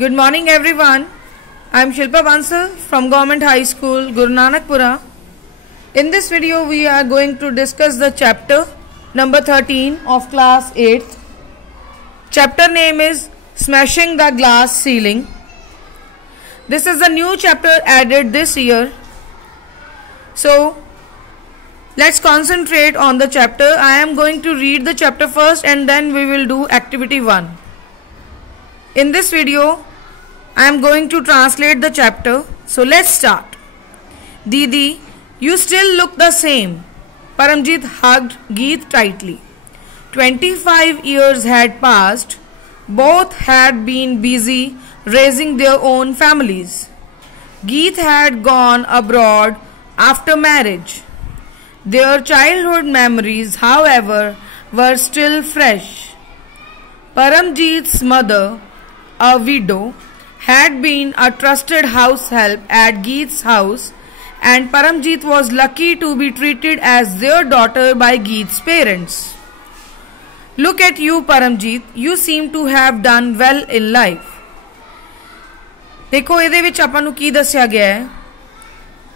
Good morning everyone. I am Shilpa Bansal from Government High School, Guru Nanakpura. In this video we are going to discuss the chapter number 13 of class 8th. Chapter name is Smashing the Glass Ceiling. This is a new chapter added this year. So let's concentrate on the chapter. I am going to read the chapter first and then we will do activity 1. In this video I am going to translate the chapter. So let's start. Didi, you still look the same. Paramjit hugged Geet tightly. 25 years had passed. Both had been busy raising their own families. Geet had gone abroad after marriage. Their childhood memories, however, were still fresh. Paramjit's mother, a widow, had been a trusted house help at Geet's house, and Paramjit was lucky to be treated as their daughter by Geet's parents. Look at you, Paramjit. You seem to have done well in life. देखो ਇਹਦੇ ਵਿੱਚ ਆਪਾਂ ਨੂੰ ਕੀ ਦੱਸਿਆ ਗਿਆ ਹੈ।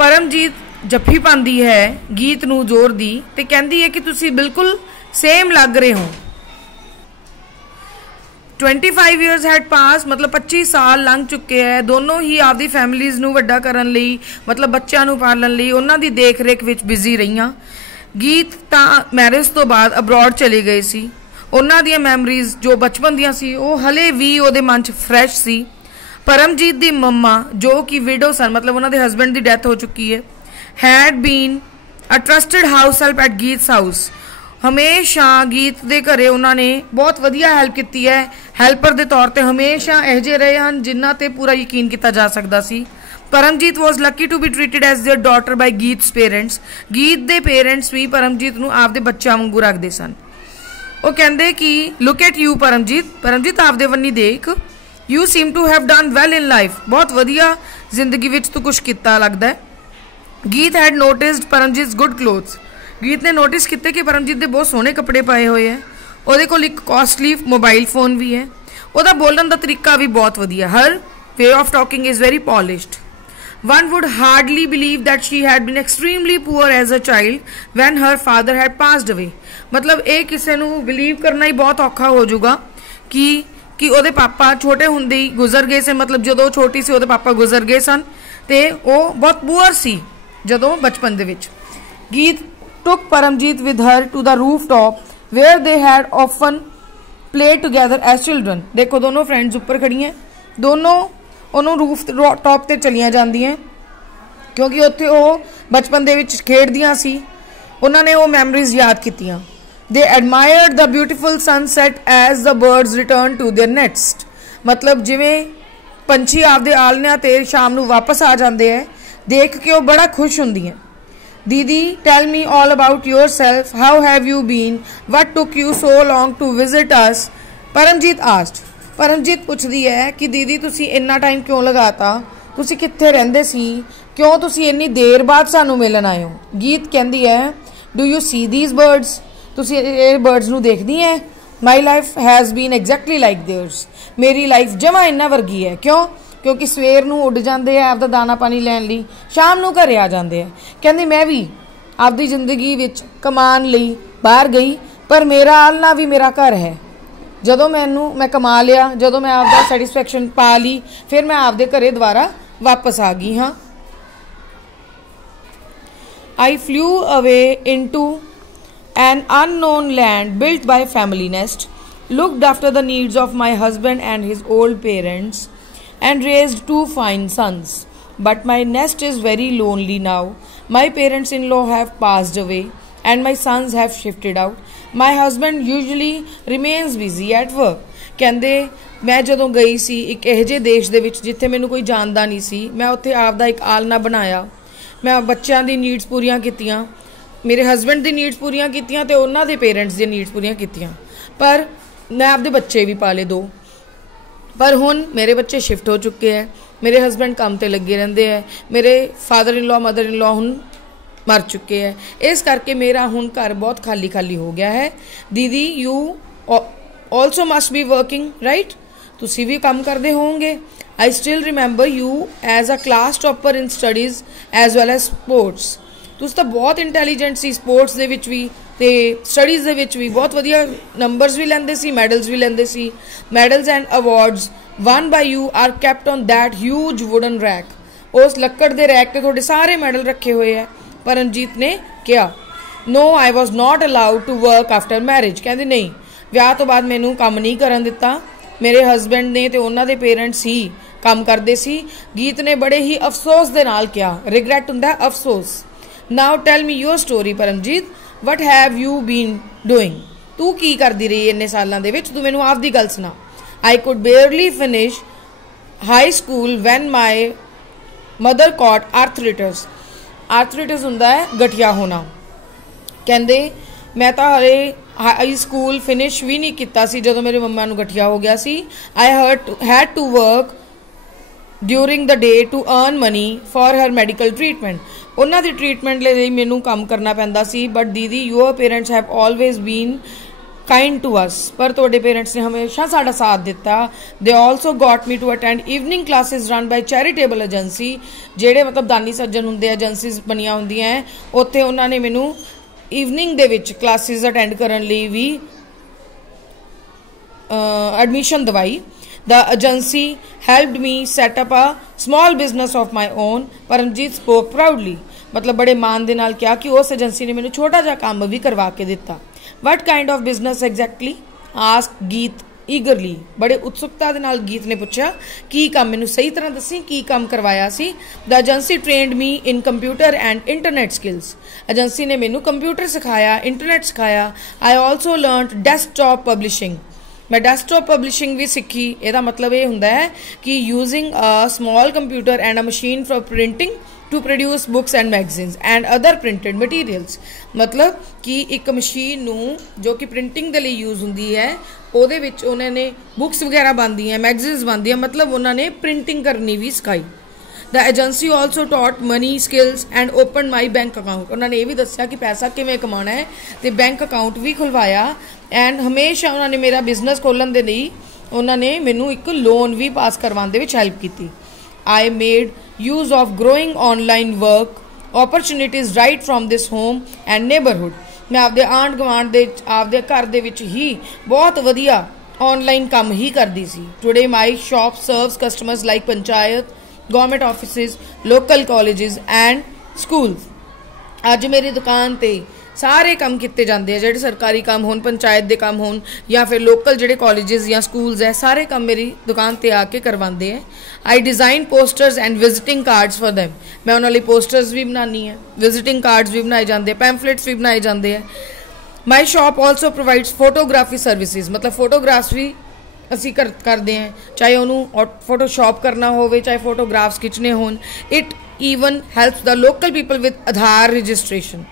परमजीत जफ्फी पांदी है गीत नू जोर दी ते कहंदी है कि तुसी बिल्कुल सेम लग रहे हो। 25 years had passed मतलब 25 साल लंघ चुके हैं। दोनों ही आपदी फैमिलीज़ नू वड्डा करन लई मतलब बच्चों नू पालन लई उन्हां दी देख रेख विच बिजी रहीआं। गीत तां मैरिज तो बाद अब्रॉड चली गई सी। उन्हां दी मैमरीज़ जो बचपन दियां सी वो हले भी उहदे मन च फ्रैश सी। परमजीत दी मम्मा जो कि विडो सन मतलब उन्हां दे हसबैंड दी डेथ हो चुकी है, had been a trusted house help at Geet's house. हमेशा गीत दे घरे उन्होंने बहुत वधिया हेल्प की है। हैल्पर के तौर पर हमेशा यह जे रहे हैं जिन्हां ते पूरा यकीन किया जा सकता सी। Paramjit was lucky to be treated as their daughter by Geet's parents. Geet के पेरेंट्स भी परमजीत नूं आपदे बच्चों वांगू रखते सन। वो कहते कि look at you Paramjit, Paramjit आपदे वन्नी देख। You seem to have done well in life, बहुत वधिया जिंदगी विच तू कुछ किता लगता है। Geet had noticed Paramjit good clothes. Geet ने नोटिस किए कि परमजीत के बहुत सोहने कपड़े पाए हुए हैं। ਉਹਦੇ ਕੋਲ ਇੱਕ कॉस्टली मोबाइल फोन भी है। ਉਹਦਾ बोलन का तरीका भी बहुत वधिया। Her way of talking is very polished. One would hardly believe that she had been extremely poor as a child when her father had passed away. मतलब ये किसी को बिलीव करना ही बहुत औखा हो जाऊगा कि ਉਹਦੇ पापा छोटे ਹੁੰਦੇ ही गुजर गए सन। मतलब जो छोटी सी ਉਹਦੇ पापा गुजर गए सन तो वो बहुत पुअर सी जदों बचपन दे विच। गीत took Paramjeet with her to the rooftop where they had often played together as children। देखो दोनों फ्रेंड्स ऊपर खड़ी हैं, दोनों उन्होंने रूफ टॉप ते चलियां जांदियां क्योंकि उत्थे वो बचपन दे विच खेडदियां सी। उन्होंने वो मैमरीज याद कीतियां। They admired the beautiful sunset as the birds returned to their nest। मतलब जिवें पंछी आपदे आलनियां ते शाम नूं वापस आ जांदे है देख के वो बड़ा खुश हुंदियां। Didi, tell me all about yourself. How have you been? What took you so long to visit us? Paramjeet asked. Paramjit पुछदी है कि दीदी तुसी इन्ना टाइम क्यों लगाता, तुसी कित्थे रहिंदे सी, क्यों तुसी इन्नी देर बाद सानू मिलन आए हो। गीत कहंदी है do you see these birds, तुसी ये बर्ड्स नू देखदी हैं। My life has been exactly like theirs. मेरी लाइफ जमा इन्ना वर्गी है। क्यों? क्योंकि सवेर नूं उड़ जाते हैं आपदा दाना पानी लैन लई, शाम नूं घरे आ जाते हैं। कहंदी मैं भी आपदी जिंदगी विच कमान लई बाहर गई पर मेरा आलना भी मेरा घर है। जदों मैं कमा लिया, जदों मैं आपदा सैटिस्फैक्शन पा ली, फिर मैं आपदे घरे दोबारा वापस आ गई हाँ। I flew away into an unknown land built by family nest, looked after the needs of my husband and his old parents and raised 2 fine sons. But my nest is very lonely now. My parents-in-law have passed away and my sons have shifted out. My husband usually remains busy at work. कहंदे मैं जदों गई सी एक ਇਹੋ ਜਿਹੇ देश ਦੇ ਵਿੱਚ ਜਿੱਥੇ ਮੈਨੂੰ ਕੋਈ ਜਾਣਦਾ ਨਹੀਂ ਸੀ, ਮੈਂ ਉੱਥੇ ਆਪਦਾ ਇੱਕ ਆਲਣਾ ਬਣਾਇਆ। ਮੈਂ ਬੱਚਿਆਂ ਦੀ ਨੀਡਸ ਪੂਰੀਆਂ ਕੀਤੀਆਂ, ਮੇਰੇ ਹਸਬੈਂਡ ਦੀ ਨੀਡਸ ਪੂਰੀਆਂ ਕੀਤੀਆਂ ਤੇ ਉਹਨਾਂ ਦੇ ਪੇਰੈਂਟਸ ਦੀ ਨੀਡਸ ਪੂਰੀਆਂ ਕੀਤੀਆਂ। ਪਰ मैं ਆਪਦੇ ਬੱਚੇ भी पाले 2। पर हुण मेरे बच्चे शिफ्ट हो चुके हैं, मेरे हस्बैंड काम ते लगे रहंदे हैं, मेरे father in law mother in law हुण मर चुके हैं। इस करके मेरा हुण घर बहुत खाली खाली हो गया है। दीदी you also must be working right. तुसी भी काम करते होंगे। I still remember you as a class topper in studies as well as sports. तुसी तो बहुत इंटैलीजेंट सी, स्पोर्ट्स दे विच भी ते स्टडीज़ दे विच भी बहुत वधिया नंबर्स भी लैंदे सी, मैडल्स भी लैंदे सी। Medals and awards won by you are kept on that huge wooden rack. उस लक्कड़ दे रैक ते तुहाडे सारे मैडल रखे हुए है। परमजीत ने कहा no I was not allowed to work after marriage. कहते नहीं, विआह तो बाद मैनू काम नहीं करन दिता। मेरे हसबैंड ने ते उन्हां दे पेरेंट्स ही काम करते सी। गीत ने बड़े ही अफसोस दे नाल कहा, रिग्रैट हुंदा अफसोस। Now tell me your story Paramjit, what have you been doing. तू की करदी रही इन्ने सालां दे विच, तू मैनू आपदी गल सुना। I could barely finish high school when my mother caught arthritis. Arthritis हुंदा है गठिया होना। कहते मैं तो हले हाई स्कूल फिनिश भी नहीं किया सी जदों मेरे मम्मा नूं गठिया हो गया सी। I had to work during the day to earn money for her medical treatment. उन्हां दी ट्रीटमेंट लई मैनूं काम करना पैंदा सी। बट दीदी your parents have always been kind to us. पर तुहाडे पेरेंट्स ने हमेशा साडा साथ दिता। They also got me to attend evening classes run by charitable agency. जेड़े मतलब दानी सज्जन हुंदे एजेंसीज बनिया हुंदियां है, उत्थे उन्हां ने मैनूं इवनिंग दे विच क्लासिस अटेंड करन लई भी एडमिशन दवाई। The agency helped me set up a small business of my own. Paramjit spoke proudly, मतलब बड़े मान दे नाल कहा कि उस एजेंसी ने मैनूं छोटा जिहा काम भी करवा के दिता। What kind of business exactly ask गीत ईगरली। बड़े उत्सुकता दे नाल गीत ने पूछा की काम, मैनूं सही तरह दसी की काम करवाया सी। The agency trained me in computer and internet skills. Agency ने मैनूं कंप्यूटर सिखाया, इंटरनेट सिखाया। I also learned desktop publishing. मैं डेस्कटॉप पब्लिशिंग भी सीखी। ਇਹਦਾ मतलब ये ਹੁੰਦਾ है कि using a small computer and a machine for printing to produce books and magazines and other printed materials. मतलब कि एक मशीन नूं जो कि प्रिंटिंग के लिए यूज़ होंदी है, ਉਹਦੇ ਵਿੱਚ ਉਹਨਾਂ ਨੇ बुक्स वगैरह बनदियां, मैगजीन्स बनदियां, मतलब उन्होंने प्रिंटिंग करनी भी सिखाई। The agency also taught money skills and open my bank account. उन्होंने ये भी दसिया कि पैसा किवें कमाना है, तो बैंक अकाउंट भी खुलवाया। एंड हमेशा उन्होंने मेरा बिजनेस खोलने के लिए उन्होंने मैनू एक लोन भी पास करवाने विच हेल्प की। I made use of growing online work opportunities right from this home and neighbourhood. मैं आपदे आंढ गुआंढ दे आपदे घर दे विच ही बहुत वधिया ऑनलाइन काम ही करती सी। Today my shop serves customers like panchayat, government offices, local colleges and schools. अज मेरी दुकान ते सारे काम किए जाते हैं, जोड़े सरकारी काम होन, पंचायत के काम होन या फिर लोकल जोड़े कॉलेजेस या स्कूल्स है, सारे काम मेरी दुकान ते आके करवाते हैं। I design posters and visiting cards for them. मैं उन्होंने पोस्टर्स भी बनानी है, विजिटिंग कार्ड्स भी बनाए जाते हैं, पैम्फलेट्स भी बनाए जाते हैं। My shop also provides photography services. मतलब फोटोग्राफ्स भी असी करते हैं, चाहे उन्होंने फोटोशॉप करना हो, चाहे फोटोग्राफ्स खिंचने होन। It even helps the local people with Aadhaar registration,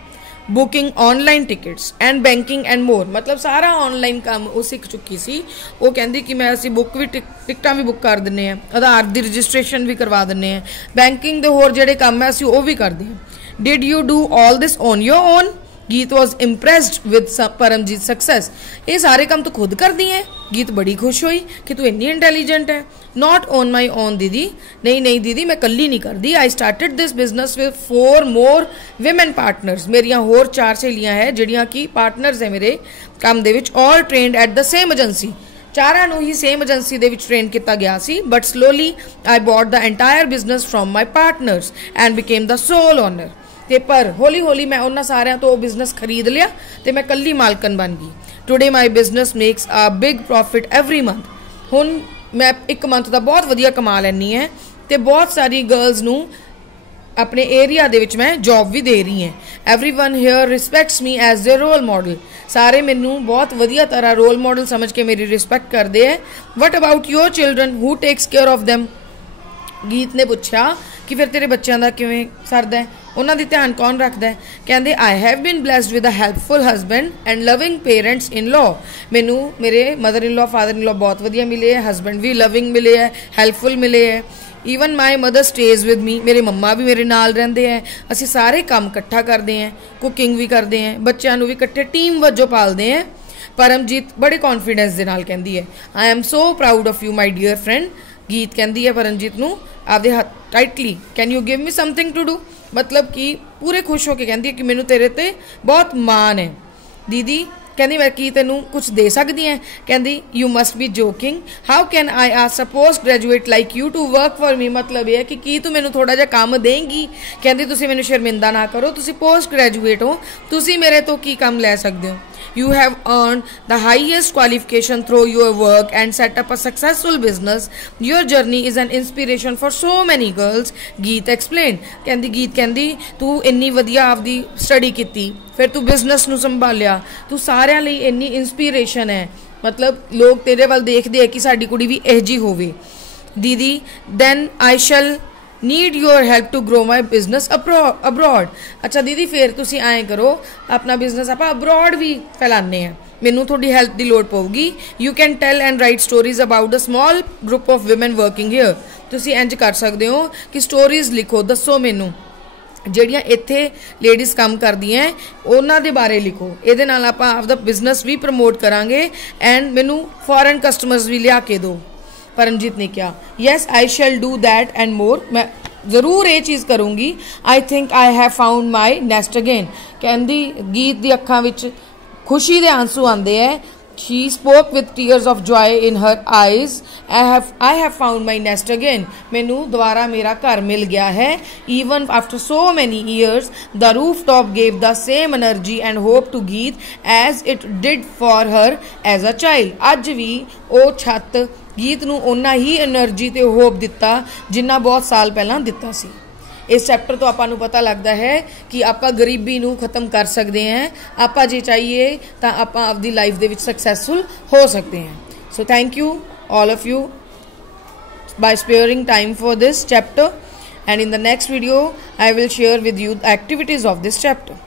booking online tickets and banking and more. मतलब सारा ऑनलाइन काम वो सीख चुकी सी। वो कहती कि मैं असी बुक भी टिकटां भी बुक कर दिंदे हैं, आधार की रजिस्ट्रेशन भी करवा दिंदे हैं, बैंकिंग के होर जिहड़े काम है असी वो भी करते हैं। Did you do all this on your own. गीत वॉज इंप्रैसड विद परमजीत सक्सैस। ये सारे काम तो खुद कर दी है। गीत बड़ी खुश हुई कि तू इन्नी इंटैलीजेंट है। नॉट ऑन माई ओन दीदी, नहीं नहीं दीदी मैं कल्ली नहीं करती। I started this business with 4 more women partners. मेरिया होर 4 सहेलियां है जिहड़ियां कि पार्टनर्स है मेरे काम दे विच, all trained at the same agency. चारां नूं ही सेम एजेंसी दे विच ट्रेन किया गया सी। But slowly I bought the entire business from my partners and became the sole owner. ते पर हौली हौली मैं उन्होंने सारिਆਂ तो बिजनेस खरीद लिया तो मैं कल्ली मालकन बन गई। Today my business makes a big profit every month. हुण मैं एक मंथ का बहुत वधिया कमा लैनी है तो बहुत सारी गर्ल्स नूं अपने एरिया दे विच मैं जॉब भी दे रही हैं। Everyone here respects me as a role model. सारे मैनू बहुत वधिया तरह रोल मॉडल समझ के मेरी रिस्पैक्ट करते हैं। What about your children, who takes care of them. Geet ने पूछा कि फिर तेरे बच्चों का किवें सरदा है, उन्हों दी ध्यान कौन रखता है। कहते I have been blessed with a helpful husband and loving parents in law. मैनू मेरे mother in law, father in law बहुत वधिया मिले है, हसबैंड भी लविंग मिले है, हेल्पफुल मिले है। Even my mother stage with me. मेरे मम्मा भी मेरे नाल रहिंदे हैं। असी सारे काम इकट्ठा करते हैं, कुकिंग भी करते हैं, बच्चों भी इकट्ठे टीम वजों पालते हैं। परमजीत बड़े कॉन्फिडेंस दे नाल कहंदी है I am so proud of you my dear friend. Geet कहंदी है परमजीत नूं आपदे हथ tightly can you give me something to do, मतलब कि पूरे खुश होके कहंदी है कि मैनू तेरे ते बहुत माण है। दीदी कहंदी मैं की तेनू कुछ दे सकदी है, कहंदी you must be joking, how can I ask a post graduate like you to work for me, मतलब यह है कि की तू मैनू थोड़ा जिहा काम देंगी। कहंदी तुसीं मैनू शर्मिंदा ना करो, तुसीं पोस्ट ग्रेजुएट हो, तुसीं मेरे तो की काम लै सकदे हो। You have earned the highest qualification through your work and set up a successful business. Your journey is an inspiration for so many girls. गीत explained कहंदी गीत कहंदी तू इन्नी वधिया आपदी स्टडी कीती, फिर तू बिजनेस नू संभालिया, तू सारिਆਂ ਲਈ इन्नी इंस्पिरेशन है, मतलब लोग तेरे वाल देखदे है कि साडी कुड़ी भी इह जी होवे। दीदी then I shall need your help to grow my business abroad. अच्छा दीदी फिर तुसी आए करो अपना बिजनेस आप अब्रॉड भी फैलाने हैं, मैनू थोड़ी हेल्प की लोड़ पऊगी। You can tell and write stories about a small group of women working here. तुसी इंज कर सकते हो कि स्टोरीज लिखो, दसो मैनू ਜਿਹੜੀਆਂ ਇੱਥੇ ਲੇਡੀਜ਼ ਕੰਮ ਕਰਦੀਆਂ ਉਹਨਾਂ ਦੇ ਬਾਰੇ ਲਿਖੋ, ਇਹਦੇ ਨਾਲ ਆਪਾਂ ਆਪਦਾ ਬਿਜ਼ਨਸ ਵੀ ਪ੍ਰਮੋਟ ਕਰਾਂਗੇ ਐਂਡ ਮੈਨੂੰ ਫੋਰਨ ਕਸਟਮਰਸ ਵੀ ਲਿਆ ਕੇ ਦਿਓ। परमजीत ने कहा yes I shall do that and more, मैं ज़रूर ये चीज़ करूँगी। I think I have found my nest again. कहंदी गीत दी अखां विच खुशी दे आंसू आंदे है। She spoke with tears of joy in her eyes. I have found my nest again. मैनू दोबारा मेरा घर मिल गया है। Even after so many years, the rooftop gave the same energy and hope to Geet as it did for her as a child. अज भी वो छत गीत नू उन्ना ही एनर्जी ते होप दिता जिन्ना बहुत साल पहला दिता सी। इस चैप्टर तो आपां नू पता लगता है कि आपां गरीबी नू खत्म कर सकते हैं, आपां जे चाहिए तो आपां अपनी लाइफ दे विच सक्सैसफुल हो सकते हैं। So thank you all of you by sparing time for this chapter, and in the next video I will share with you the activities of this chapter.